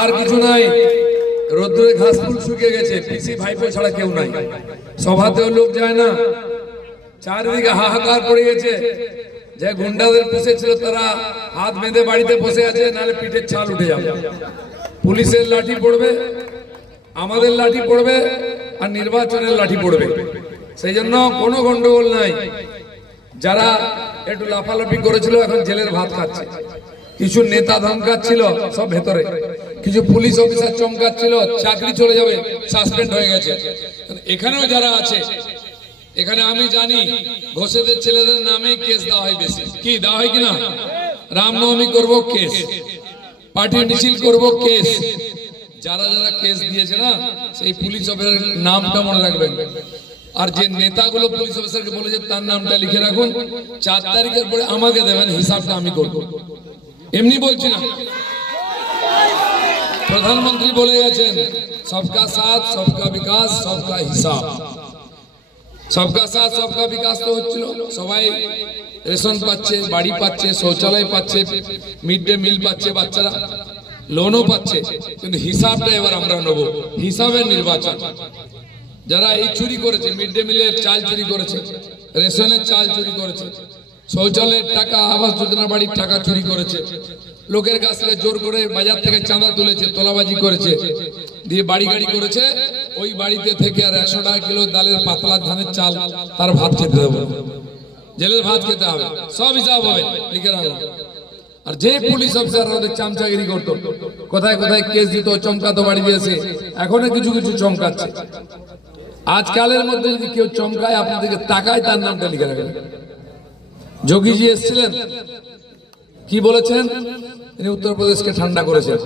আর কিছু নাই, রোদ্রে ঘাস ফুল শুকিয়ে গেছে, পিসি ভাইপো ছাড়া কেউ নাই, সভাতেও লোক যায় না, চারিদিকে হাহাকার পড়ে গেছে। যে গুন্ডাদের পুষেছিল তারা হাত বেঁধে বাড়িতে বসে আছে, নাহলে পিঠের ছাল উঠে যাবে। পুলিশের লাঠি পড়বে, আমাদের লাঠি পড়বে, আর নির্বাচনের লাঠি পড়বে। সেই জন্য কোনো গন্ডগোল নাই। যারা একটু লাফালাফি করেছিল এখন জেলের ভাত খাচ্ছে, কিছু নেতা ধমকাচ্ছিল সব ভেতরে, কিছু পুলিশ অফিসার চমকাচ্ছিল চাকরি চলে যাবে, সাসপেন্ড হয়ে গেছে। এখানেও যারা আছে, এখানে আমি জানি ঘোষেদের ছেলেদের নামে কেস দেওয়া হয় বেশি। কি দেওয়া হয় কিনা? রামনবমী করব কেস, পার্টি মিছিল করব কেস। যারা যারা কেস দিয়েছে না, সেই পুলিশ অফিসারের নামটা মনে রাখবেন। আর যে নেতাগুলো পুলিশ অফিসারকে বলেছে তার নামটা লিখে রাখুন, 4 তারিখের পরে আমাকে দেবেন, হিসাবটা আমি করব। এমনি বলছি না, প্রধানমন্ত্রী বলে গেছেন সবকা সাথ সবকা বিকাশ সবকা হিসাব। সবকা সাথ সবকা বিকাশ তো হচ্ছিল, সবাই রেশন পাচ্ছে, বাড়ি পাচ্ছে, শৌচালয় পাচ্ছে, মিড ডে মিল পাচ্ছে, বাচ্চারা লোনও পাচ্ছে, কিন্তু হিসাবটা এবার আমরা নেব। হিসাবের নির্বাচন। যারা এই চুরি করেছে, মিড ডে মিলের চাল চুরি করেছে, রেশনের চাল চুরি করেছে, শৌচালয়ের টাকা, আবাস যোজনা বাড়ির টাকা চুরি করেছে, লোকের কাছ থেকে জোর করে বাজার থেকে চাঁদা তুলেছে, তোলাবাজি করেছে, দিয়ে বাড়ি গাড়ি করেছে, ওই বাড়িতে থেকে আর 100 টাকা কিলো ডালের পাতলা ধানের চাল তার ভাত খেতে দেবো, জেলের ভাত খেতে হবে, সব হিসাব হবে, লিখে রাখো। আর যে পুলিশ অফিসার ওদের চামচাগিরি করতো, কোথায় কোথায় কেস দিত, চমকাতো বাড়ি দিয়েছে, এখনো কিছু কিছু চমকাচ্ছে। আজকালের মধ্যে যদি কেউ চমকায়, আপনাদেরকে তাকায়, তার নামটা লিখে রাখবেন। যোগীজি এসেছিলেন, কি বলেছেন? তিনি উত্তরপ্রদেশকে ঠান্ডা করেছেন।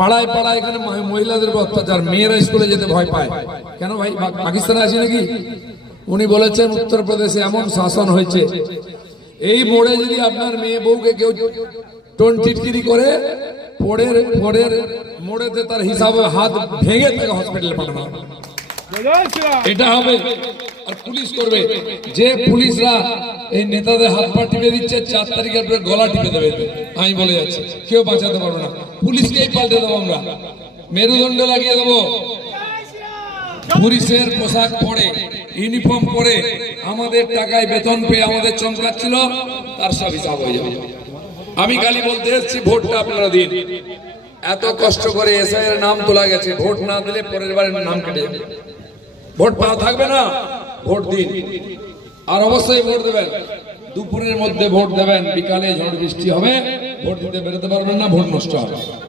পাড়ায় পাড়ায় এখানে মহিলাদের অত্যাচার, মেয়েরা স্কুলে যেতে ভয় পায়। কেন ভাই, পাকিস্তানে আছি নাকি? উনি বলেছেন উত্তরপ্রদেশে এমন শাসন হয়েছে, এই মোড়ে যদি আপনার মেয়ে বউকে কেউ টোন টিটকিরি করে, পরের মোড়েতে তার হিসাবে হাত ভেঙে তাকে হসপিটালে পাঠানো হবে। এটা হবে। আর পুলিশ করবে, যে পুলিশরা এই নেতাদের হাত পা টিপে দিচ্ছে, 4 তারিখের পরে গলা টিপে দেবে। আমি বলে যাচ্ছি, কেউ বাঁচাতে পারবে না। পুলিশকেই পাল্টে দেবো আমরা, মেরুদণ্ড লাগিয়ে দেবো। পুলিশের পোশাক পরে, ইউনিফর্ম পরে, আমাদের টাকায় বেতন পেয়ে আমাদের চমকাচ্ছিল, তার সব হিসাব হয়ে যাবে। আমি খালি বলতে এসেছি, ভোটটা আপনারা দিন। এত কষ্ট করে এসআই এর নাম তোলা গেছে, ভোট না দিলে পরের বারের নাম কেটে যাবে। ভোট পাওয়া থাকবে না, ভোট দিন। আর অবশ্যই ভোট দেবেন, দুপুরের মধ্যে ভোট দেবেন, বিকালে ঝড় বৃষ্টি হবে, ভোট দিতে বেরোতে পারবেন না, ভোট নষ্ট হবে।